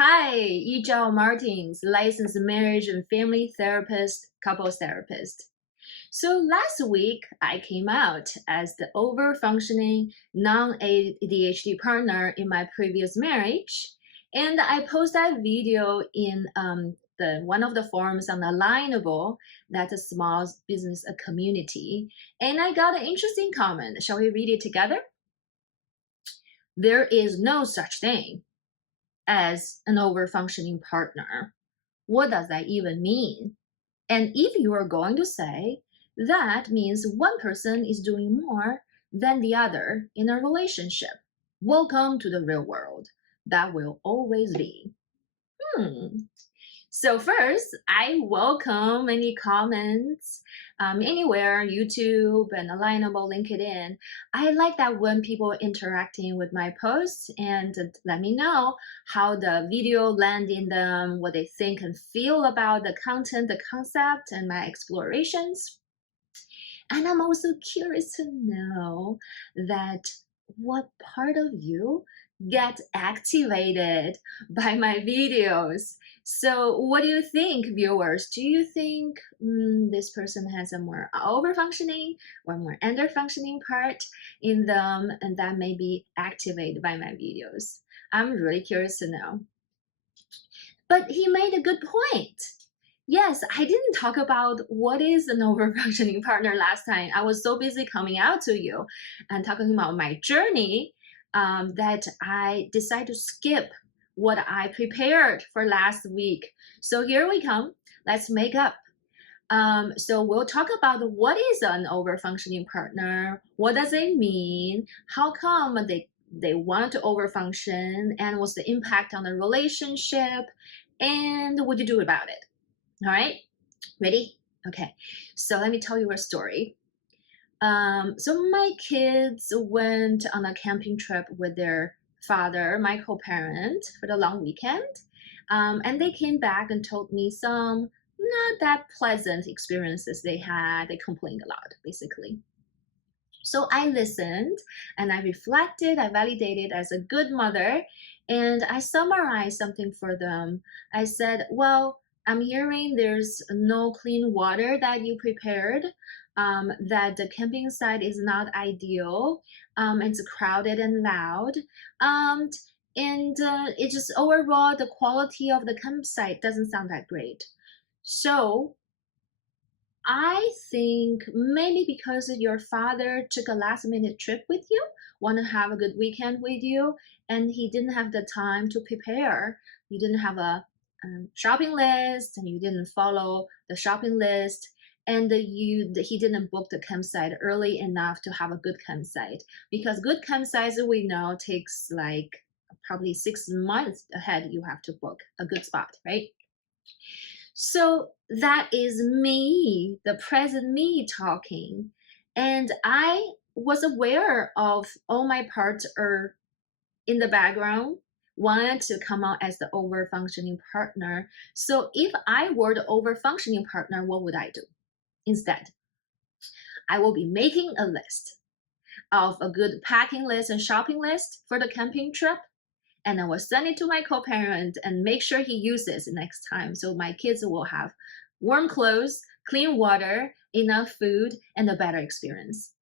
Hi, Yizhao Martins, licensed marriage and family therapist, couples therapist. So last week, I came out as the over-functioning non-ADHD partner in my previous marriage, and I posted that video in the one of the forums on Alignable, that's a small business community, and I got an interesting comment. Shall we read it together? There is no such thing as an over-functioning partner. What does that even mean? And if you are going to say that means one person is doing more than the other in a relationship, welcome to the real world. That will always be. Hmm. So first, I welcome any comments anywhere, YouTube and Alignable, LinkedIn. I like that when people are interacting with my posts and let me know how the video land in them, what they think and feel about the content, the concept, and my explorations. And I'm also curious to know that what part of you get activated by my videos. So what do you think, viewers? Do you think this person has a more over-functioning or more under-functioning part in them and that may be activated by my videos? I'm really curious to know. But he made a good point. Yes, I didn't talk about what is an over-functioning partner last time. I was so busy coming out to you and talking about my journey that I decided to skip what I prepared for last week. So here we come. Let's make up. So we'll talk about what is an over-functioning partner, what does it mean, how come they want to overfunction, and what's the impact on the relationship, and what do you do about it. All right, ready? Okay, so let me tell you a story. So my kids went on a camping trip with their father, my co-parent, for the long weekend. And they came back and told me some not that pleasant experiences they had. They complained a lot, basically. So I listened and I reflected, I validated as a good mother, and I summarized something for them. I said, well, I'm hearing there's no clean water that you prepared, that the camping site is not ideal, it's crowded and loud, and it just overall, the quality of the campsite doesn't sound that great. So I think maybe because your father took a last minute trip with you, want to have a good weekend with you, and he didn't have the time to prepare. You didn't have a shopping list, and you didn't follow the shopping list, and he didn't book the campsite early enough to have a good campsite. Because good campsites we know takes like probably 6 months ahead. You have to book a good spot, right? So that is me, the present me talking. And I was aware of all my parts are in the background, wanted to come out as the over-functioning partner. So if I were the over-functioning partner, what would I do? Instead, I will be making a list of a good packing list and shopping list for the camping trip, and I will send it to my co-parent and make sure he uses it next time so my kids will have warm clothes, clean water, enough food, and a better experience.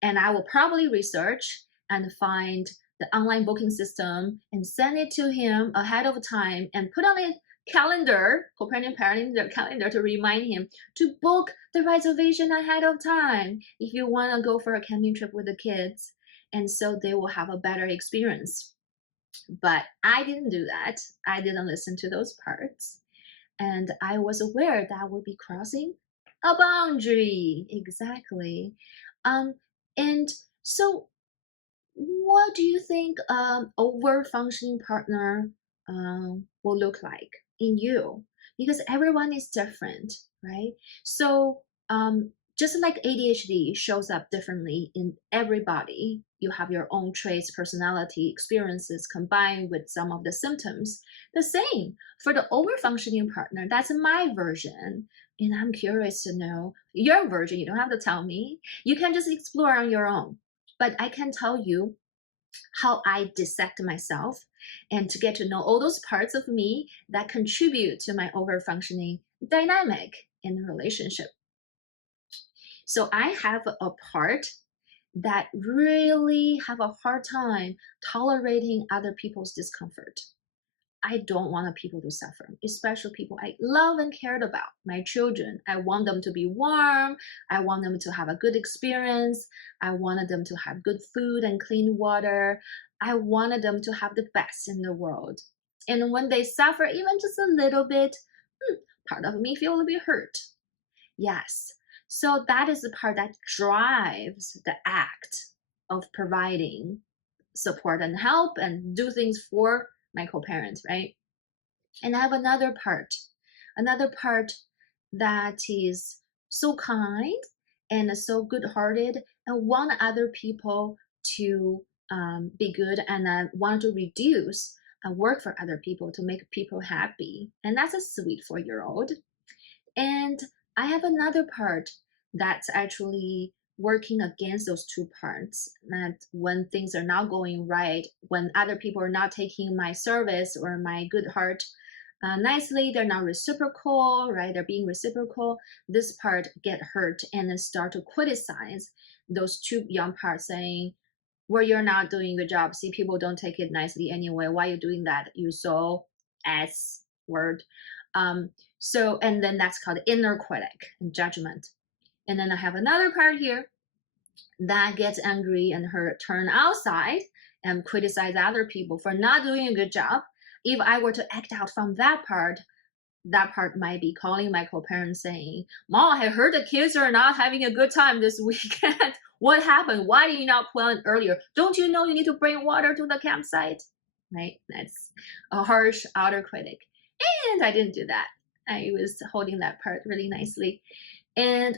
And I will probably research and find the online booking system and send it to him ahead of time and put on a calendar, co-parent calendar to remind him to book the reservation ahead of time if you want to go for a camping trip with the kids, and so they will have a better experience. But I didn't do that. I didn't listen to those parts. And I was aware that I would be crossing a boundary. Exactly. And so what do you think over-functioning partner will look like in you? Because everyone is different, right? So just like ADHD shows up differently in everybody, you have your own traits, personality, experiences combined with some of the symptoms. The same for the over-functioning partner. That's my version. And I'm curious to know your version. You don't have to tell me. You can just explore on your own. But I can tell you how I dissect myself, and to get to know all those parts of me that contribute to my over-functioning dynamic in the relationship. So I have a part that really have a hard time tolerating other people's discomfort. I don't want people to suffer, especially people I love and cared about, my children. I want them to be warm. I want them to have a good experience. I wanted them to have good food and clean water. I wanted them to have the best in the world. And when they suffer even just a little bit, part of me feel a bit hurt. Yes. So that is the part that drives the act of providing support and help and do things for my co-parents, right? And I have another part that is so kind and so good-hearted and want other people to be good, and I want to reduce and work for other people to make people happy. And that's a sweet 4-year-old. And I have another part that's actually working against those two parts. That when things are not going right, when other people are not taking my service or my good heart nicely, they're not reciprocal, right? They're being reciprocal. This part get hurt and then start to criticize those two young parts, saying, well, you're not doing a good job. See, people don't take it nicely anyway. Why are you doing that? You so S word. So, and then that's called inner critic and judgment. And then I have another part here that gets angry and hurt, turn outside and criticize other people for not doing a good job. If I were to act out from that part might be calling my co-parents saying, Mom, I heard the kids are not having a good time this weekend. What happened? Why did you not plan earlier? Don't you know you need to bring water to the campsite? Right? That's a harsh outer critic. And I didn't do that. I was holding that part really nicely. And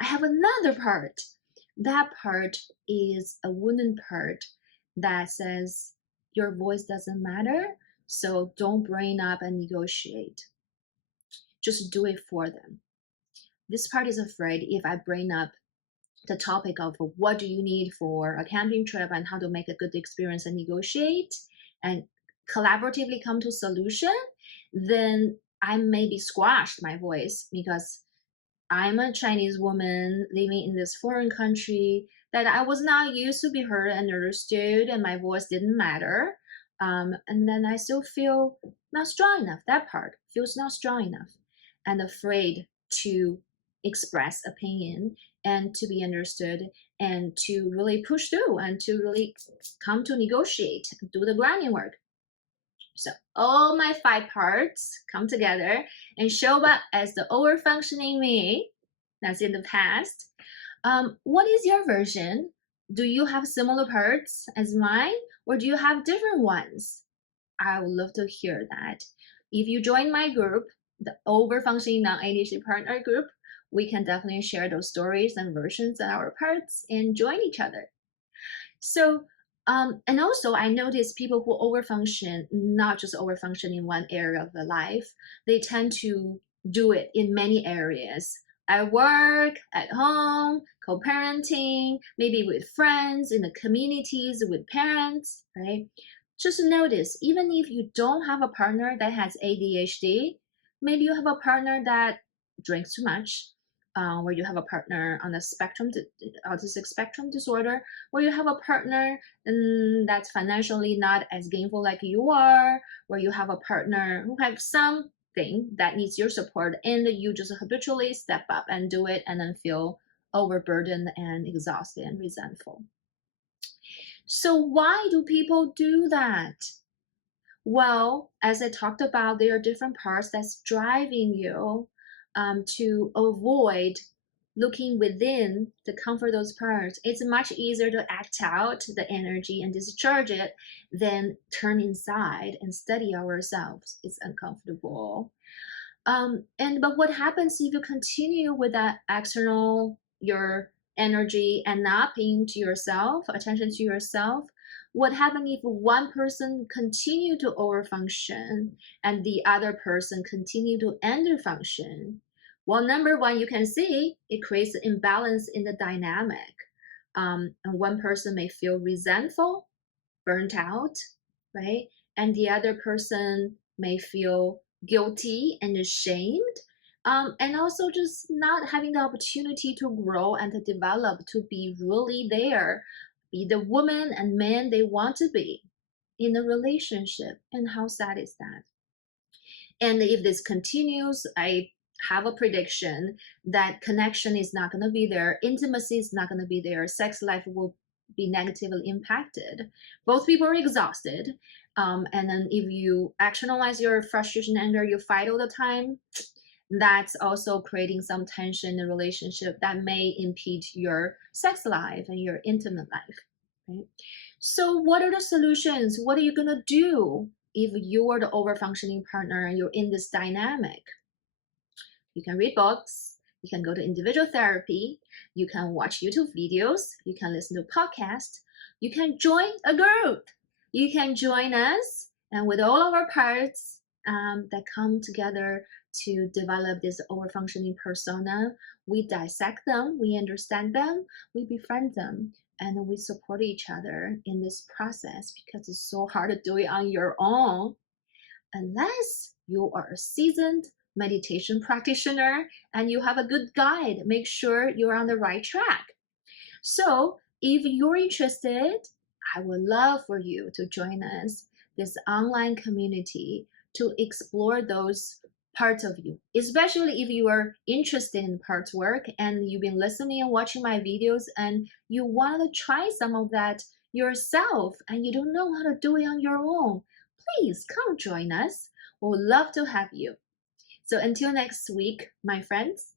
I have another part. That part is a wooden part that says, your voice doesn't matter, so don't bring up and negotiate. Just do it for them. This part is afraid if I bring up the topic of what do you need for a camping trip and how to make a good experience and negotiate and collaboratively come to a solution, then I may be squashed my voice because I'm a Chinese woman living in this foreign country that I was not used to be heard and understood, and my voice didn't matter. And then I still feel not strong enough. That part feels not strong enough and afraid to express opinion and to be understood and to really push through and to really come to negotiate, do the grounding work. So all my 5 parts come together and show up as the over-functioning me that's in the past. What is your version? Do you have similar parts as mine, or do you have different ones? I would love to hear that. If you join my group, the over-functioning non-ADHD partner group, we can definitely share those stories and versions of our parts and join each other. So, and also I notice people who overfunction, not just overfunction in one area of their life, they tend to do it in many areas. At work, at home, co-parenting, maybe with friends, in the communities, with parents, right? Just notice, even if you don't have a partner that has ADHD, maybe you have a partner that drinks too much, where you have a partner on the spectrum, autistic spectrum disorder, where you have a partner that's financially not as gainful like you are, where you have a partner who has something that needs your support, and you just habitually step up and do it and then feel overburdened and exhausted and resentful. So why do people do that? Well, as I talked about, there are different parts that's driving you to avoid looking within to comfort those parts. It's much easier to act out the energy and discharge it than turn inside and study ourselves. It's uncomfortable. But what happens if you continue with that external, your energy and not paying to yourself, attention to yourself? What happens if one person continue to overfunction and the other person continue to underfunction? Well, number one, you can see it creates an imbalance in the dynamic. And one person may feel resentful burnt out, right? And the other person may feel guilty and ashamed, and also just not having the opportunity to grow and to develop, to be really there, be the woman and man they want to be in a relationship. And how sad is that? And if this continues, I have a prediction that connection is not going to be there, intimacy is not going to be there, sex life will be negatively impacted. Both people are exhausted. And then if you externalize your frustration, anger, you fight all the time, that's also creating some tension in the relationship that may impede your sex life and your intimate life, right? So what are the solutions? What are you going to do if you are the over-functioning partner and you're in this dynamic? You can read books, you can go to individual therapy, you can watch YouTube videos, you can listen to podcasts, you can join a group, you can join us, and with all of our parts that come together to develop this over-functioning persona, we dissect them, we understand them, we befriend them, and we support each other in this process because it's so hard to do it on your own unless you are a seasoned meditation practitioner and you have a good guide. Make sure you're on the right track. So if you're interested, I would love for you to join us, this online community, to explore those parts of you, especially if you are interested in parts work and you've been listening and watching my videos and you want to try some of that yourself and you don't know how to do it on your own. Please come join us. We'd love to have you. So until next week, my friends,